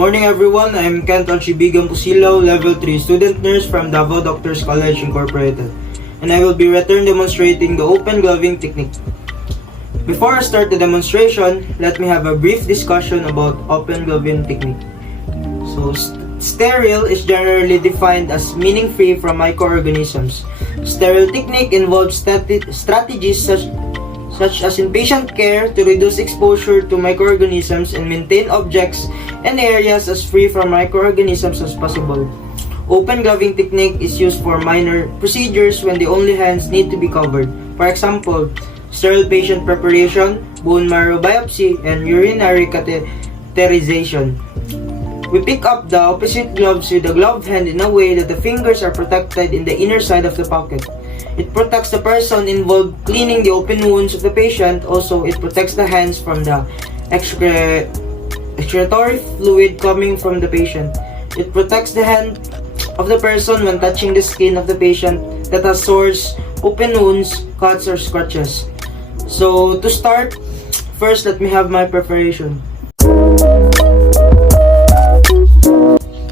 morning everyone, I am Alche Gamposilao, Level 3 Student Nurse from Davao Doctors College Incorporated, and I will be return demonstrating the open gloving technique. Before I start the demonstration, let me have a brief discussion about open gloving technique. So, sterile is generally defined as meaning free from microorganisms. Sterile technique involves strategies such as in patient care to reduce exposure to microorganisms and maintain objects and areas as free from microorganisms as possible. Open gloving technique is used for minor procedures when the only hands need to be covered. For example, sterile patient preparation, bone marrow biopsy, and urinary catheterization. We pick up the opposite gloves with the gloved hand in a way that the fingers are protected in the inner side of the pocket. It protects the person involved cleaning the open wounds of the patient. Also, it protects the hands from the excretory fluid coming from the patient. It protects the hand of the person when touching the skin of the patient that has sores, open wounds, cuts, or scratches. So, to start, first let me have my preparation.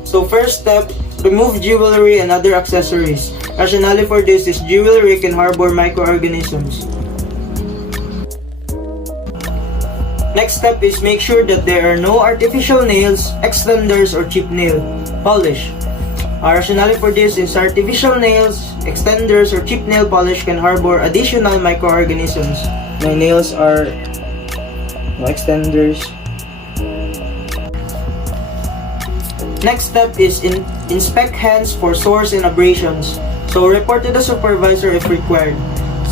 So, first step, remove jewelry and other accessories. Rationale for this is jewelry can harbor microorganisms. Next step is make sure that there are no artificial nails, extenders, or cheap nail polish. Rationale for this is artificial nails, extenders, or cheap nail polish can harbor additional microorganisms. My nails are extenders. Next step is inspect hands for sores and abrasions. So report to the supervisor if required.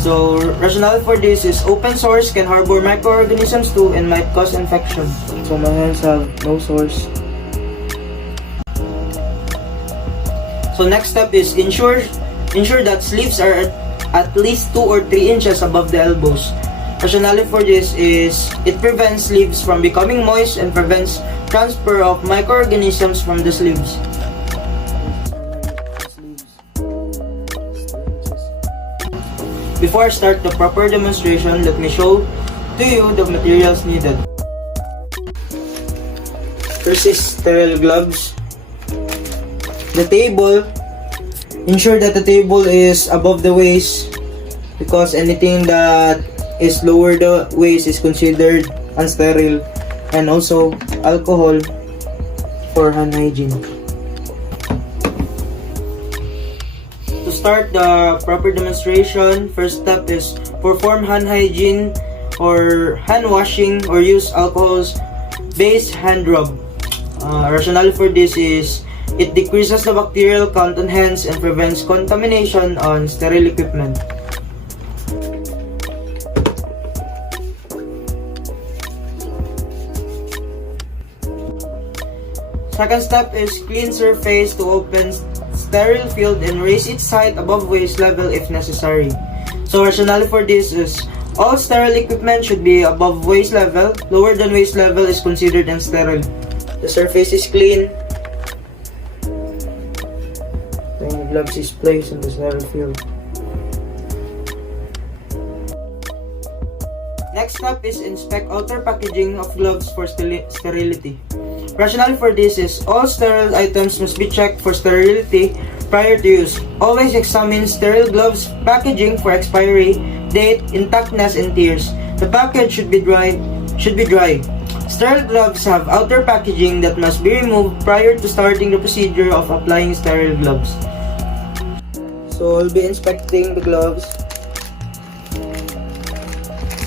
So rationale for this is open sores can harbor microorganisms too and might cause infection. So my hands have no sores. So next step is ensure that sleeves are at least 2 or 3 inches above the elbows. Rationale for this is it prevents sleeves from becoming moist and prevents transfer of microorganisms from the sleeves. Before I start the proper demonstration, let me show to you the materials needed. First is sterile gloves. The table, ensure that the table is above the waist because anything that is lower the waist is considered unsterile, and also alcohol for hand hygiene. To start the proper demonstration, first step is perform hand hygiene or hand washing or use alcohol-based hand rub. Rationale for this is it decreases the bacterial count on hands and prevents contamination on sterile equipment. Second step is clean surface to open sterile field and raise its height above waist level if necessary. So rationale for this is all sterile equipment should be above waist level. Lower than waist level is considered unsterile. The surface is clean. The gloves is placed in the sterile field. Next step is inspect outer packaging of gloves for sterility. Rationale for this is all sterile items must be checked for sterility prior to use. Always examine sterile gloves packaging for expiry date, intactness, and tears. The package should be dry. Sterile gloves have outer packaging that must be removed prior to starting the procedure of applying sterile gloves. So I'll be inspecting the gloves.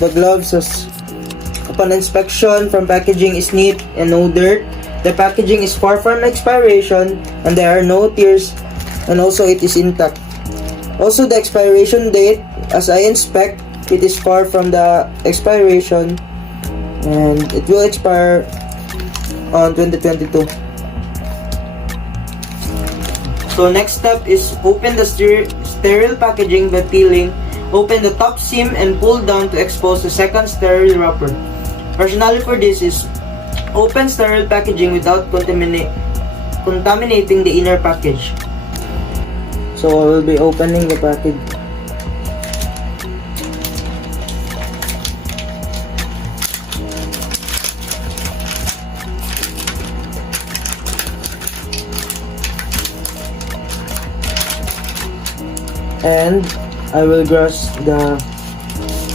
The gloves upon inspection from packaging is neat and no dirt. The packaging is far from expiration and there are no tears, and also it is intact. Also the expiration date, as I inspect, it is far from the expiration and it will expire on 2022. So next step is open the sterile packaging by peeling. Open the top seam and pull down to expose the second sterile wrapper. Rationale for this is open sterile packaging without contaminating the inner package. So I will be opening the package. And I will grasp the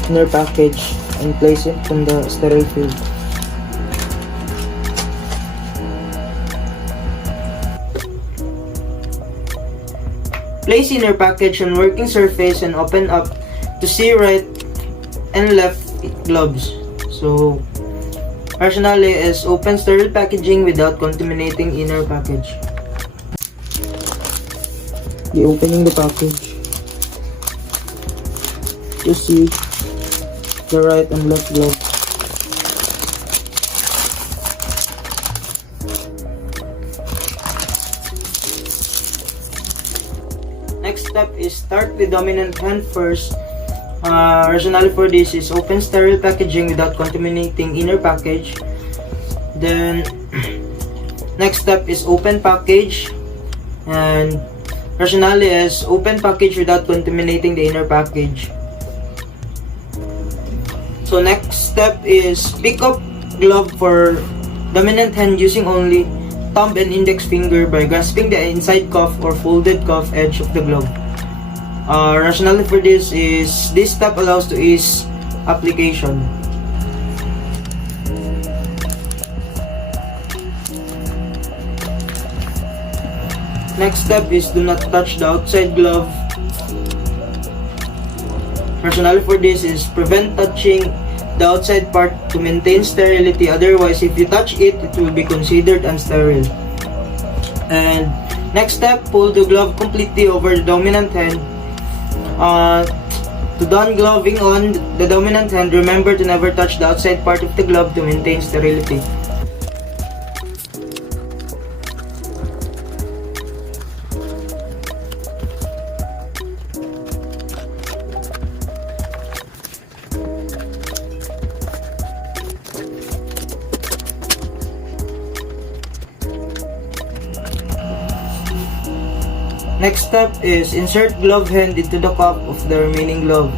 inner package and place it on the sterile field. Place inner package on working surface and open up to see right and left gloves. So, rationale is open sterile packaging without contaminating inner package. Opening the package to see the right and left glove. Next step is start with dominant hand first. Rationale for this is open sterile packaging without contaminating inner package. Then next step is open package, and rationale is open package without contaminating the inner package. So next step is pick up glove for dominant hand using only thumb and index finger by grasping the inside cuff or folded cuff edge of the glove. Rationale for this is this step allows to ease application. Next step is do not touch the outside glove. Rationale for this is prevent touching the outside part to maintain sterility. Otherwise, if you touch it, it will be considered unsterile. And next step, pull the glove completely over the dominant hand. To don gloving on the dominant hand, remember to never touch the outside part of the glove to maintain sterility. Next step is insert glove hand into the cup of the remaining glove.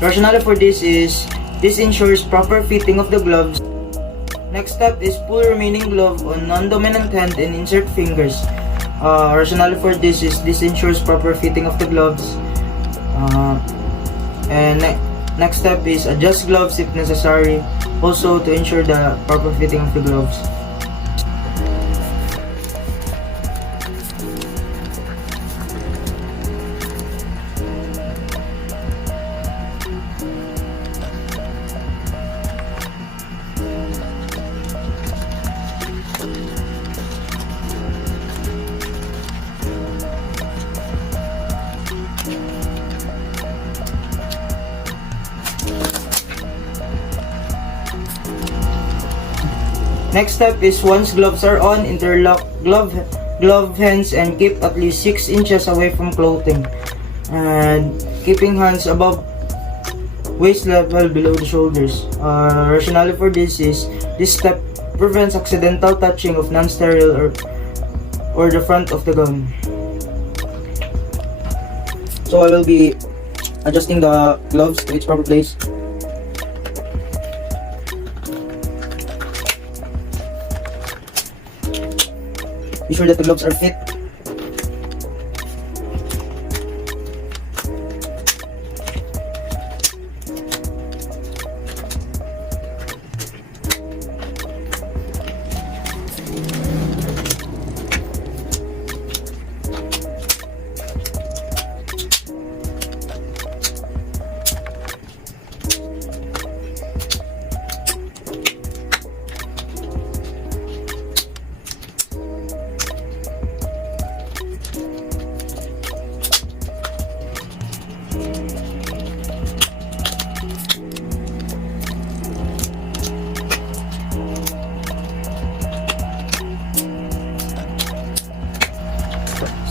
Rationale for this is this ensures proper fitting of the gloves. Next step is pull remaining glove on non-dominant hand and insert fingers. Rationale for this is this ensures proper fitting of the gloves. Next step is adjust gloves if necessary, also to ensure the proper fitting of the gloves. Next step is once gloves are on, interlock glove hands and keep at least 6 inches away from clothing, and keeping hands above waist level below the shoulders. Rationale for this is this step prevents accidental touching of non-sterile or the front of the gown. So I will be adjusting the gloves to its proper place. Be sure that the gloves are fit.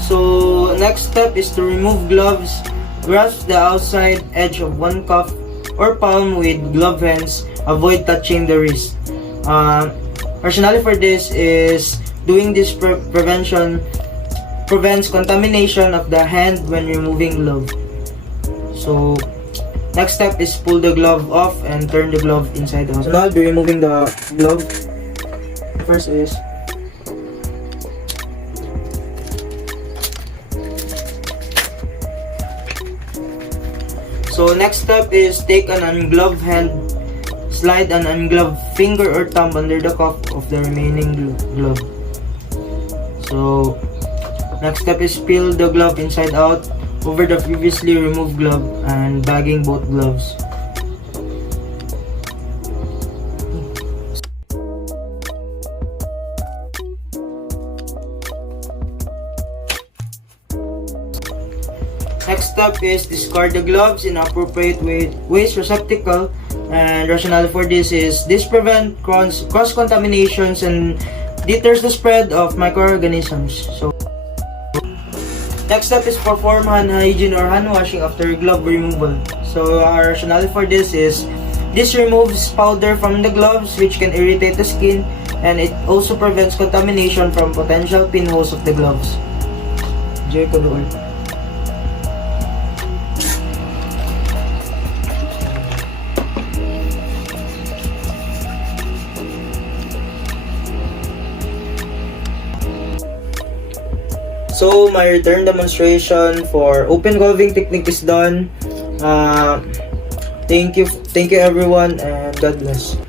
So next step is to remove gloves. Grasp the outside edge of one cuff or palm with glove hands. Avoid touching the wrist. Rationale for this is doing this prevents contamination of the hand when removing glove. So next step is pull the glove off and turn the glove inside out. So now I'll be removing the glove. First is So next step is take an ungloved hand, slide an ungloved finger or thumb under the cuff of the remaining glove. So next step is peel the glove inside out over the previously removed glove and bagging both gloves. Next step is discard the gloves in appropriate waste receptacle, and rationale for this is this prevents cross contaminations and deters the spread of microorganisms. So next step is perform hand hygiene or hand washing after glove removal. So our rationale for this is this removes powder from the gloves which can irritate the skin, and it also prevents contamination from potential pinholes of the gloves. Enjoy ko doon. So my return demonstration for open gloving technique is done. Thank you everyone, and God bless.